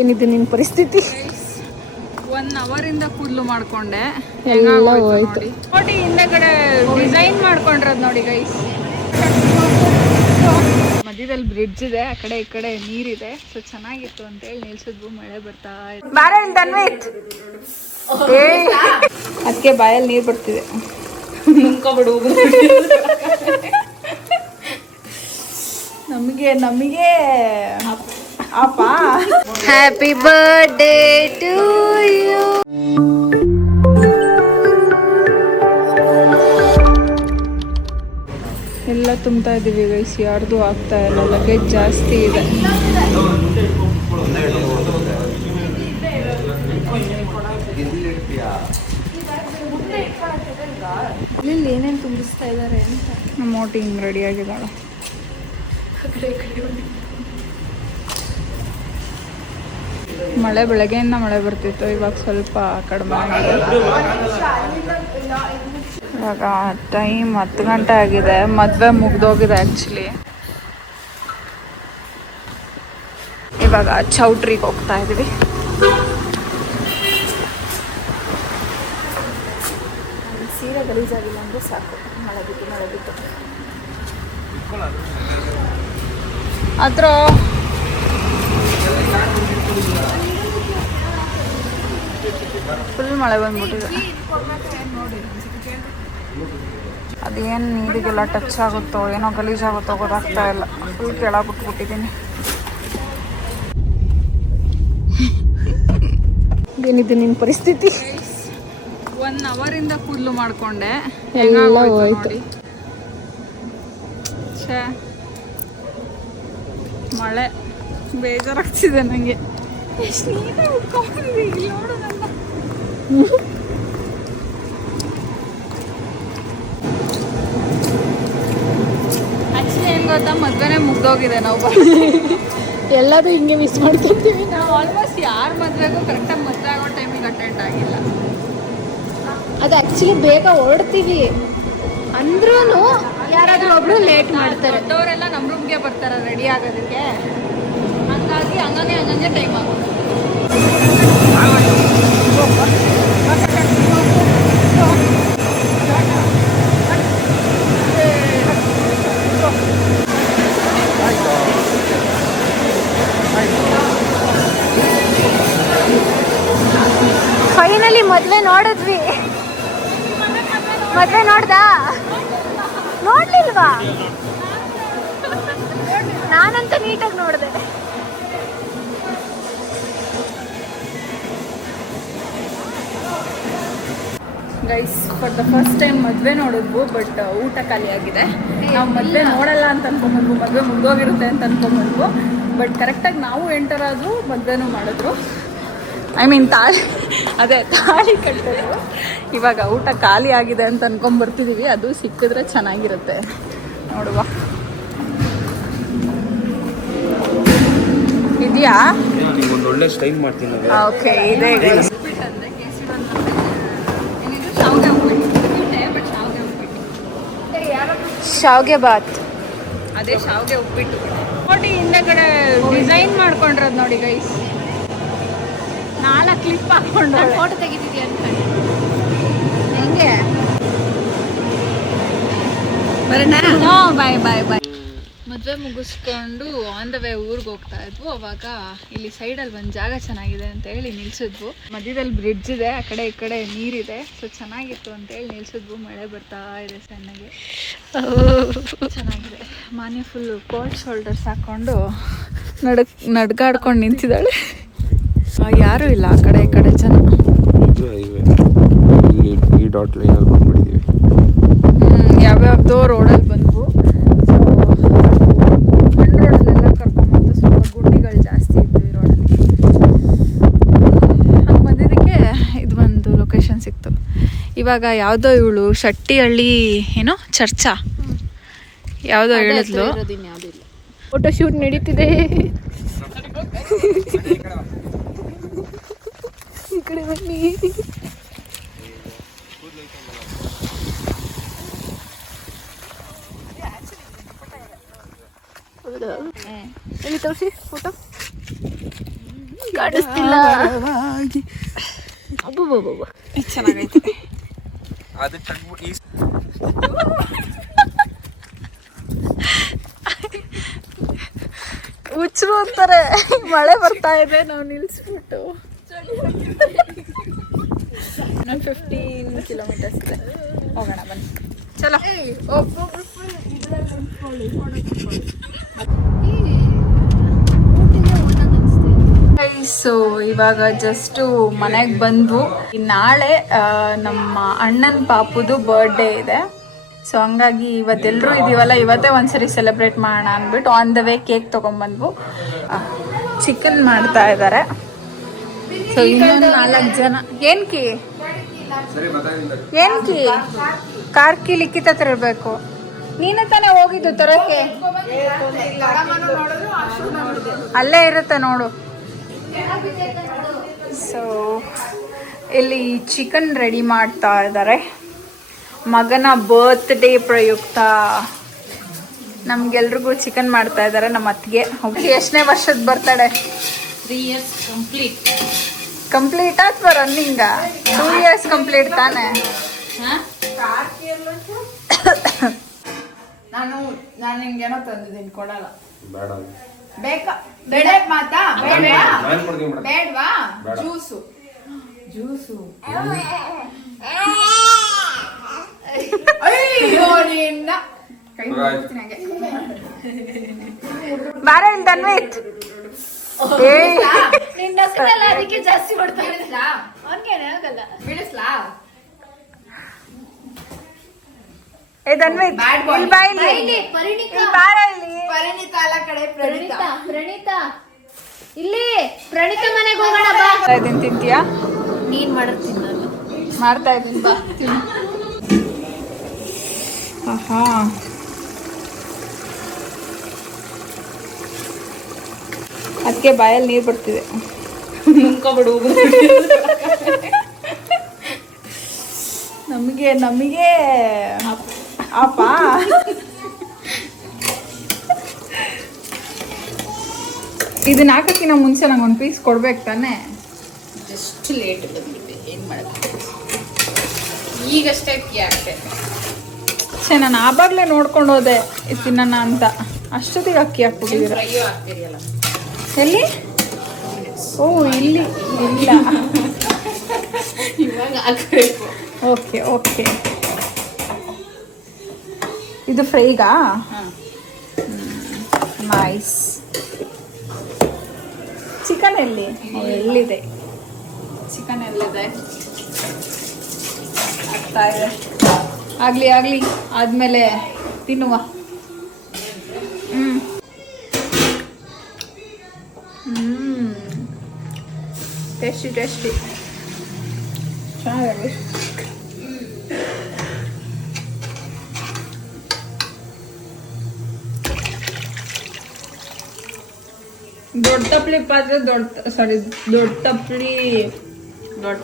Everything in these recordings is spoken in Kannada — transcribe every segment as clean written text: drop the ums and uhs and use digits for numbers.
ಏನಿದೆ ನಿನ್ನ ಪರಿಸ್ಥಿತಿ? 1 ಅವರಿಂದ ಕೂದಲು ಮಾಡ್ಕೊಂಡೆ, ಎಲ್ಲ ಹೋಯ್ತು ನೋಡಿ. ಹಿಂದೆಗಡೆ ಡಿಸೈನ್ ಮಾಡ್ಕೊಂಡಿರೋದು ನೋಡಿ ಗೈಸ್. ಮಧ್ಯದಲ್ಲಿ ಬ್ರಿಡ್ಜ್ ಇದೆ, ಆ ಕಡೆ ಈ ಕಡೆ ನೀರಿದೆ. ಸೊ ಚೆನ್ನಾಗಿತ್ತು ಅಂತ ಹೇಳಿ ನಿಲ್ಸಿದ್ವು. ಮಳೆ ಬರ್ತಾ ಇದೆ. ಅದಕ್ಕೆ ಬಾಯಲ್ಲಿ ನೀರು ಬರ್ತಿದೆ. ನಮಗೆ ಅಪ್ಪ ಹ್ಯಾಪಿ ಬರ್ಡೇ ಟು ಯು. ಎಲ್ಲ ತುಂಬ್ತಾ ಇದೀವಿ ಗೈಸ್, ಯಾರ್ದು ಆಗ್ತಾ ಇಲ್ಲ. ಲಗೇಜ್ ಜಾಸ್ತಿ ಇದೆ. ಇಲ್ಲಿ ಏನೇನು ತುಂಬಿಸ್ತಾ ಇದ್ದಾರೆ ಅಂತ. ನಮ್ಮ ಮೋಟಿ ಹಿಂಗೆ ರೆಡಿ ಆಗಿದ್ದಾಳ. ಮಳೆ ಬೆಳಗ್ಗೆಯಿಂದ ಮಳೆ ಬರ್ತಿತ್ತು, ಇವಾಗ ಸ್ವಲ್ಪ ಕಡಿಮೆ ಆಗಿದೆ. ಇವಾಗ ಟೈಮ್ 10 ಗಂಟೆ ಆಗಿದೆ. ಮದುವೆ ಮುಗ್ದೋಗಿದೆ ಆ್ಯಕ್ಚುಲಿ. ಇವಾಗ ಚೌಟ್ರಿಗೆ ಹೋಗ್ತಾ ಇದೀವಿ. ಸೀರೆ ಗಲೀಜಾಗಿಲ್ಲ ಅಂದರೆ ಸಾಕು. ಮಳೆ ಬಿಟ್ಟು ಹತ್ರ ಫುಲ್ ಮಳೆ ಬಂದ್ಬಿಟ್ಟಿದೆ. ಅದೇನು ನೀರಿಗೆಲ್ಲ ಟಚ್ ಆಗುತ್ತೋ ಏನೋ ಗಲೀಜಾಗುತ್ತೋ ಗೊತ್ತಾಗ್ತಾ ಇಲ್ಲ. ಫುಲ್ ಕೆಳಗೆ ಬಿಟ್ಬಿಟ್ಟಿದ್ದೀನಿ. ಏನಿದೆ ನಿನ್ನ ಪರಿಸ್ಥಿತಿ? 1 ಅವರಿಂದ ಕೂದಲು ಮಾಡ್ಕೊಂಡೆ, ಎಲ್ಲ ಹೋಯ್ತು. ಮಳೆ ಬೇಜಾರಾಗ್ತಿದೆ ನನಗೆ. ಎಷ್ಟು ನೀಟಾಗಿ ಉಟ್ಕೊಂಡಿದ್ದೆ ಇಲ್ಲಿ ನೋಡು ನನ್ನ. ಆ್ಯಕ್ಚುಲಿ ಏನು ಗೊತ್ತಾ, ಮದುವೆನೇ ಮುಗ್ದೋಗಿದೆ. ನಾವು ಎಲ್ಲದೂ ಹಿಂಗೆ ಮಿಸ್ ಮಾಡ್ತಿರ್ತೀವಿ. ನಾವು ಆಲ್ಮೋಸ್ಟ್ ಯಾರ ಮದುವೆಗೂ ಕರೆಕ್ಟಾಗಿ ಮದುವೆ ಆಗೋ ಟೈಮಿಗೆ ಅಟೆಂಡ್ ಆಗಿಲ್ಲ. ಅದು ಆ್ಯಕ್ಚುಲಿ ಬೇಗ ಹೊರಡ್ತೀವಿ ಅಂದ್ರೂ ಯಾರಾದರೂ ಒಬ್ರು ಲೇಟ್ ಮಾಡ್ತಾರೆ. ದೊಡ್ಡವರೆಲ್ಲ ನಮ್ಮ ರೂಮ್ಗೆ ಬರ್ತಾರೆ ರೆಡಿ ಆಗೋದಕ್ಕೆ. ಹಂಗಾಗಿ ಹಂಗಂಗೆ ಟೈಮ್ ಆಗೋದು. ಫೈನಲಿ ಮದುವೆ ನೋಡಿದ್ವಿ. ಮದುವೆ ನೋಡ್ದಾ? ನೋಡ್ಲಿಲ್ವಾ? ನಾನಂತೂ ನೀಟಾಗಿ ನೋಡಿದೆ. Guys, for the first time ಮದುವೆ ನೋಡಿದ್ವು. ಬಟ್ ಊಟ ಖಾಲಿ ಆಗಿದೆ. ನಾವು ಮದುವೆ ನೋಡಲ್ಲ ಅಂತ ಅನ್ಕೊಂಡ್ಬಂದ್ವು, ಮದುವೆ ಮುಗ್ದೋಗಿರುತ್ತೆ ಅಂತ ಅನ್ಕೊಂಡ್ಬಂದ್ವು. ಬಟ್ ಕರೆಕ್ಟಾಗಿ ನಾವು ಎಂಟರಾದ್ರು ಮದುವೆನೂ ಮಾಡಿದ್ರು. ಐ ಮೀನ್ ತಾಳಿ ಕಟ್ಟಿದ್ರು. ಇವಾಗ ಊಟ ಖಾಲಿ ಆಗಿದೆ ಅಂತ ಅನ್ಕೊಂಡ್ಬರ್ತಿದ್ದೀವಿ. ಅದು ಸಿಕ್ಕಿದ್ರೆ ಚೆನ್ನಾಗಿರುತ್ತೆ. ನೋಡುವ ಇದೆಯಾ? ಒಳ್ಳೆ ಸ್ಟೈಲ್ ಮಾಡ್ತೀನಿ. ಓಕೆ, ಇದೆ. ಶಾವ್ಗೆ ಬಾತ್. ಅದೇ ಶಾವ್ಗೆ ಉಪ್ಪಿಟ್ಟು ನೋಡಿ. ಹಿಂದೆಗಡೆ ಡಿಸೈನ್ ಮಾಡ್ಕೊಂಡಿರೋದು ನೋಡಿ ಗೈಸ್. 4 ಕ್ಲಿಪ್ ಹಾಕೊಂಡು ಫೋಟೋ ತೆಗಿತಿದ್ಯಾ ಅನ್ಕೊಂಡು ಹೆಂಗೆ ಬಾಯ್. ಮದುವೆ ಮುಗಿಸ್ಕೊಂಡು ಆನ್ ದ ವೇ ಊರಿಗೆ ಹೋಗ್ತಾ ಇದ್ವು. ಅವಾಗ ಇಲ್ಲಿ ಸೈಡಲ್ಲಿ ಒಂದು ಜಾಗ ಚೆನ್ನಾಗಿದೆ ಅಂತ ಹೇಳಿ ನಿಲ್ಸಿದ್ವು. ಮಧ್ಯದಲ್ಲಿ ಬ್ರಿಡ್ಜ್ ಇದೆ, ಆ ಕಡೆ ಈ ಕಡೆ ನೀರಿದೆ. ಸೊ ಚೆನ್ನಾಗಿತ್ತು ಅಂತ ಹೇಳಿ ನಿಲ್ಸಿದ್ವು. ಮಳೆ ಬರ್ತಾ ಇದೆ ಸಣ್ಣಗೆ, ಚೆನ್ನಾಗಿದೆ. ಮಾನ್ಯ ಫುಲ್ ಕೋಲ್ಡ್ ಶೋಲ್ಡರ್ಸ್ ಹಾಕ್ಕೊಂಡು ನಡ್ಗಾಡ್ಕೊಂಡು ನಿಂತಿದ್ದಾಳೆ. ಯಾರೂ ಇಲ್ಲ ಆ ಕಡೆ ಈ ಕಡೆ ಜನ. ಈ ಡಾಟ್ ಲೈನಲ್ಲಿ ಬಂದ್ಬಿಟ್ಟಿದ್ದೀವಿ. ಯಾವ್ಯಾವ್ದೋ ರೋಡಲ್ಲಿ ಬಂದ್ವು. ಸೊ ಮಣ್ಣು ರೋಡಲ್ಲೆಲ್ಲ ಕರ್ಕೊಂಬಂದು ಸ್ವಲ್ಪ ಗುಂಡಿಗಳು ಜಾಸ್ತಿ ಇತ್ತು ಈ ರೋಡಲ್ಲಿ. ಹಂಗೆ ಬಂದಿದ್ದಕ್ಕೆ ಇದು ಒಂದು ಲೊಕೇಶನ್ ಸಿಕ್ತು. ಇವಾಗ ಯಾವುದೋ ಇವಳು ಶೆಟ್ಟಿಹಳ್ಳಿ ಏನೋ ಚರ್ಚಾ ಯಾವುದೋ ಹೇಳಿದ್ಲು. ಫೋಟೋ ಶೂಟ್ ನಡೀತಿದೆ. ಈ ಕಡೆ ಬನ್ನಿ. ಹೌದಾ? ಎಲ್ಲಿ ತೋರಿಸಿ ಫೋಟೋ. ಕಾಣಿಸ್ತಿಲ್ಲ. ಚೆನ್ನಾಗೈತೆ. ಹುಚ್ಚರು ಅಂತಾರೆ. ಮಳೆ ಬರ್ತಾ ಇದೆ, ನಾವು ನಿಲ್ಲಿಸ್ಬಿಟ್ಟು ಇನ್ನೊಂದು 15 ಕಿಲೋಮೀಟರ್ಸ್ ಇದೆ, ಹೋಗೋಣ ಬನ್ನಿ. ಚಲೋ. ಸೊ ಇವಾಗ ಜಸ್ಟು ಮನೆಗೆ ಬಂದ್ವು. ನಾಳೆ ನಮ್ಮ ಅಣ್ಣನ ಪಾಪುದು ಬರ್ಡೇ ಇದೆ. ಸೊ ಹಂಗಾಗಿ ಇವತ್ತೆಲ್ಲರೂ ಇದೀವಲ್ಲ, ಇವತ್ತೇ ಒಂದ್ಸರಿ ಸೆಲೆಬ್ರೇಟ್ ಮಾಡೋಣ ಅಂದ್ಬಿಟ್ಟು ಆನ್ ದ ವೇ ಕೇಕ್ ತೊಗೊಂಡ್ಬಂದ್ವು. ಚಿಕನ್ ಮಾಡ್ತಾ ಇದ್ದಾರೆ. ಸೊ ಇನ್ನೊಂದು 4 ಜನ. ಏನ್ಕಿ ಕಾರ್ಕಿ ಲಿಖಿತ ತರಬೇಕು. ನೀನೇ ತಾನೇ ಹೋಗಿದ್ದು ತರಕ್ಕೆ. ಅಲ್ಲೇ ಇರುತ್ತೆ ನೋಡು. ಸೊ ಇಲ್ಲಿ ಚಿಕನ್ ರೆಡಿ ಮಾಡ್ತಾ ಇದ್ದಾರೆ. ಮಗನ ಬರ್ತ್ಡೇ ಪ್ರಯುಕ್ತ ನಮ್ಗೆಲ್ರಿಗೂ ಚಿಕನ್ ಮಾಡ್ತಾ ಇದ್ದಾರೆ ನಮ್ಮ ಅತ್ತಿಗೆ. ಎಷ್ಟನೇ ವರ್ಷದ ಬರ್ತಡೆ? 3 years ಕಂಪ್ಲೀಟ್ ಅಥವಾ ರನ್ನಿಂಗ? 2 years ಕಂಪ್ಲೀಟ್ ತಾನೆ. ನಾನು ಹಿಂಗೇನೋ ತಂದಿದ್ದೀನಿ, ಕೊಡಲ್ಲ. ಬೇಕಾ? ಬೇಡ ಮಾತಾ? ಬೇಡವಾ? ಜ್ಯೂಸು ಅಯ್ಯೋ ನಿನ್ನ ಕೈ ಮುಗಿಸ್ತೀನಿ ಹಂಗೆ. ಬಾರ ಇಲ್ಲಿ ತನ್ವಿತ್. ಅದಕ್ಕೆ ಜಾಸ್ತಿ ಕೊಡ್ತಾ ಇರಲಿಲ್ಲ. ಅವನ್ಗೇನೆ ಆಗಲ್ಲ. ಬಿಡಿಸ್ಲಾ? ಏ ತನ್ವಿತ್ ಇಲ್ಲಿ ಬಾ. ಇಲ್ಲಿ ಬಾರ. ಇಲ್ಲಿ ಪರಿಣಿತ ಅಲ್ಲ ಕಡೆ ಪ್ರಣೀತ ಇಲ್ಲಿ ಪ್ರಣೀತ ಮನೆಗೆ ಹೋಗೋಣ ಬಾ. ಇದನ್ನ ತಿಂತೀಯಾ? ನೀನ್ ಮಾಡಿರ್ತೀನಿ, ನಾನು ಮಾಡ್ತಾ ಇದ್ದೀನಿ, ಬಾ ತಿನ್ನು. ಆಹಾ, ಅದಕ್ಕೆ ಬಾಯಲ್ಲಿ ನೀರು ಬರ್ತಿದೆ. ಮುಂದ್ಕೊಬಿಡು. ನಮಗೆ ಅಪ್ಪ ಇದನ್ನ ಹಾಕಕ್ಕಿಂತ ಮುಂಚೆ ನಂಗೆ ಒಂದು ಪೀಸ್ ಕೊಡ್ಬೇಕು ತಾನೆ. ಜಸ್ಟ್ ಲೇಟ್ ಬಂದ್ಬಿಟ್ಟೆ, ಏನ್ ಮಾಡಕ್ಕೆ. ಈಗಷ್ಟೇ ಅಕ್ಕಿ ಹಾಕ್ತೆ. ನಾನು ಆವಾಗಲೇ ನೋಡ್ಕೊಂಡು ಹೋದೆ ತಿನ್ನೋಣ ಅಂತ. ಅಷ್ಟೊತ್ತಿಗೆ ಅಕ್ಕಿ ಹಾಕ್ಬಿಟ್ಟಿದ್ದೀರ. ಫ್ರೈಯೂ ಹಾಕ್ತಿರಿಯಲ್ಲ. ಎಲ್ಲಿ? ಓ ಇಲ್ಲಿ ಇಲ್ಲ. ಇವಾಗ ಹಾಕ್ಬೇಕು. ಓಕೆ. ಇದು ಫ್ರೈಗಾ? ನೈಸ್. ಚಿಕನ್ ಎಲ್ಲಿದೆ? ಚಿಕನ್ ಎಲ್ಲಿದೆ? ಆಗ್ತಾ ಇದೆ. ಆಗ್ಲಿ ಆದ್ಮೇಲೆ ತಿನ್ನುವ. ಟೇಸ್ಟಿ ಚೆನ್ನಾಗಿ. ದೊಡ್ಡ ತಪ್ಪಲಿ ಪಾತ್ರೆ ದೊಡ್ಡ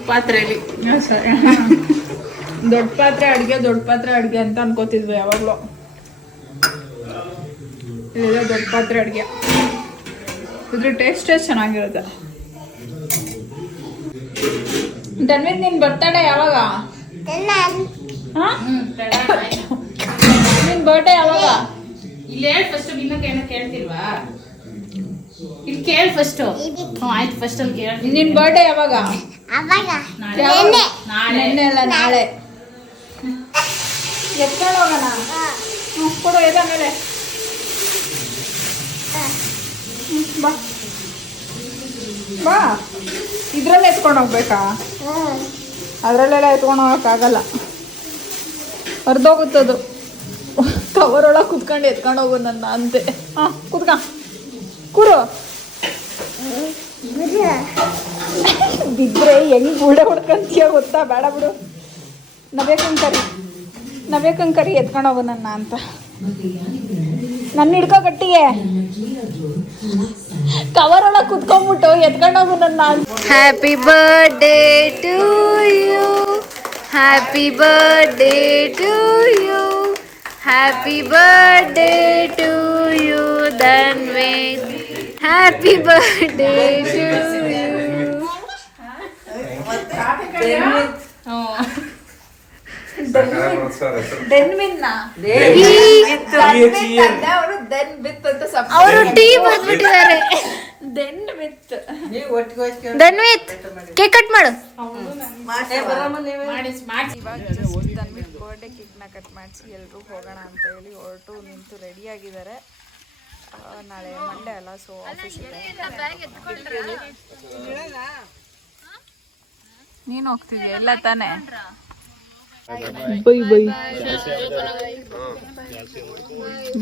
ಪಾತ್ರೆಯಲ್ಲಿ ದೊಡ್ಡ ಪಾತ್ರೆ ಅಡ್ಗೆ ಅಂತ ಅನ್ಕೋತಿದ್ವಿ ಯಾವಾಗ್ಲೂ. ಇದೆಲ್ಲ ದೊಡ್ಡ ಪಾತ್ರೆ ಅಡ್ಗೆ. ಇದ್ರ ಟೇಸ್ಟೇ ಚೆನ್ನಾಗಿರುತ್ತೆ. ತನ್ವಿತ್, ನಿನ್ ಬರ್ತಡೇ ಯಾವಾಗ? ನಿನ್ ಬರ್ಡೇ ಯಾವಾಗ? ಇಲ್ಲಿ ಹೇಳಿ ಫಸ್ಟ್. ಇನ್ನೊಂದು ಏನೋ ಕೇಳ್ತಿಲ್ವಾ? ಇಲ್ಲಿ ಕೇಳಿ ಫಸ್ಟ್. ಆಯ್ತು, ಫಸ್ಟ್ ಅಲ್ಲಿ ಕೇಳಿ. ನಿನ್ ಬರ್ಡೇ ಯಾವಾಗ? ನಾಳೆ ಅಲ್ಲ, ನಾಳೆ. ಎತ್ಕೊಂಡು ಹೋಗೋಣ. ಕೊಡು ಎದ ಮೇಲೆ. ಬಾ. ಇದ್ರಲ್ಲೇ ಎತ್ಕೊಂಡು ಹೋಗ್ಬೇಕಾ? ಅದ್ರಲ್ಲೆಲ್ಲ ಎತ್ಕೊಂಡು ಹೋಗಕ್ಕಾಗಲ್ಲ, ಹೊರ್ದೋಗುತ್ತದು. ಕವರ್ ಒಳಗೆ ಕುತ್ಕೊಂಡು ಎತ್ಕೊಂಡು ಹೋಗೋದು ನನ್ನ ಅಂತೆ. ಕೂರು. ಬಿದ್ದರೆ ಹೆಂಗ್ ಬುಡೆ ಹೊಡ್ಕೊಂತೀಯ ಗೊತ್ತಾ? ಬೇಡ ಬಿಡು. ನವ್ಯಕ್ಕಂಕರಿ ಎತ್ಕೊಂಡು ಹೋಗು ನನ್ನ ಅಂತ. ನನ್ನ ಹಿಡ್ಕೋ ಗಟ್ಟಿಗೆ. ಕವರ್ ಒಳಗೆ ಕುತ್ಕೊಂಡ್ಬಿಟ್ಟು ಎತ್ಕೊಂಡು ಹೋಗು ನನ್ನ ಅಂತ. Happy birthday to you, happy birthday to you, happy birthday to you Dhanvesh, happy birthday to ಅವರು ಟೀ ಬರ್ಬಿಟ್ಟಿದ್ದಾರೆ. ಧನ್ವಿತ್ ಕೇಕ್ ಕಟ್ ಮಾಡು. ಬರ್ಡೇ ಕೇಕ್ನ ಕಟ್ ಮಾಡಿಸಿ ಎಲ್ಲರೂ ಹೋಗೋಣ ಅಂತ ಹೇಳಿ ಹೊರಟು ನಿಂತು ರೆಡಿ ಆಗಿದ್ದಾರೆ. ನಾಳೆ ಮಂಡೇ ಅಲ್ಲ, ಸೊ ಆಫೀಸ್ ಇದೆ. ನೀನು ಹೋಗ್ತಿದ್ಯಾ ಎಲ್ಲ ತಾನೇ? ಬೈ ಬೈ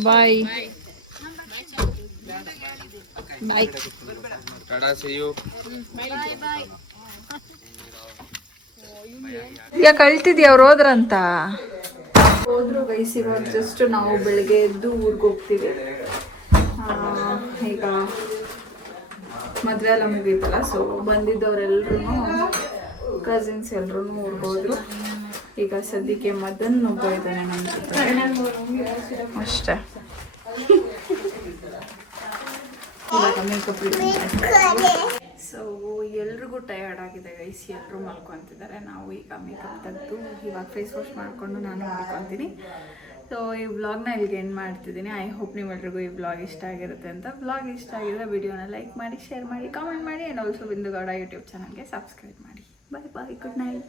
ಬಾಯ್ ಬಾಯ್. ಯಾಕೆ ಅಳ್ತಿದ್ಯಾ? ಅವ್ರು ಹೋದ್ರಂತ ಹೋದ್ರು ಗೈಸ್. ಇವಾಗ ಜಸ್ಟ್ ನಾವು ಬೆಳಿಗ್ಗೆ ಎದ್ದು ಊರಿಗೆ ಹೋಗ್ತೀವಿ. ಈಗ ಮದುವೆ ಎಲ್ಲ ಮುಗೀತಲ್ಲ, ಸೊ ಬಂದಿದ್ದವರೆಲ್ಲರೂ ಕಸಿನ್ಸ್ ಎಲ್ಲರೂ ಊರಿಗೆ ಹೋದ್ರು. ಈಗ ಸದ್ಯಕ್ಕೆ ಮದನ್ ಒಬ್ಬ ಇದ್ದಾನೆ ನನ್ನ ಅಷ್ಟೇ. ಇವಾಗ ಮೇಕಪ್ ಸೊ ಎಲ್ರಿಗೂ ಟಯರ್ಡ್ ಆಗಿದೆ ಗೈಸ್, ಎಲ್ಲರೂ ಮಲ್ಕೊತಿದ್ದಾರೆ. ನಾವು ಈಗ ಮೇಕಪ್ ತೆಗೆದು ಇವಾಗ ಫೇಸ್ ವಾಶ್ ಮಾಡಿಕೊಂಡು ನಾನು ಮಲ್ಕೊತೀನಿ. ಸೊ ಈ ವ್ಲಾಗ್ನ ಇಲ್ಲಿಗೆ ಎಂಡ್ ಮಾಡ್ತಿದ್ದೀನಿ. ಐ ಹೋಪ್ ನಿಮ್ಮೆಲ್ರಿಗೂ ಈ ವ್ಲಾಗ್ ಇಷ್ಟ ಆಗಿರುತ್ತೆ ಅಂತ. ವ್ಲಾಗ್ ಇಷ್ಟ ಆಗಿದ್ರೆ ವಿಡಿಯೋನ ಲೈಕ್ ಮಾಡಿ, ಶೇರ್ ಮಾಡಿ, ಕಾಮೆಂಟ್ ಮಾಡಿ, ಆ್ಯಂಡ್ ಆಲ್ಸೋ ಬಿಂದು ಗೌಡ ಯೂಟ್ಯೂಬ್ ಚಾನಲ್ಗೆ ಸಬ್ಸ್ಕ್ರೈಬ್ ಮಾಡಿ. ಬಾಯ್ ಬಾಯ್, ಗುಡ್ ನೈಟ್.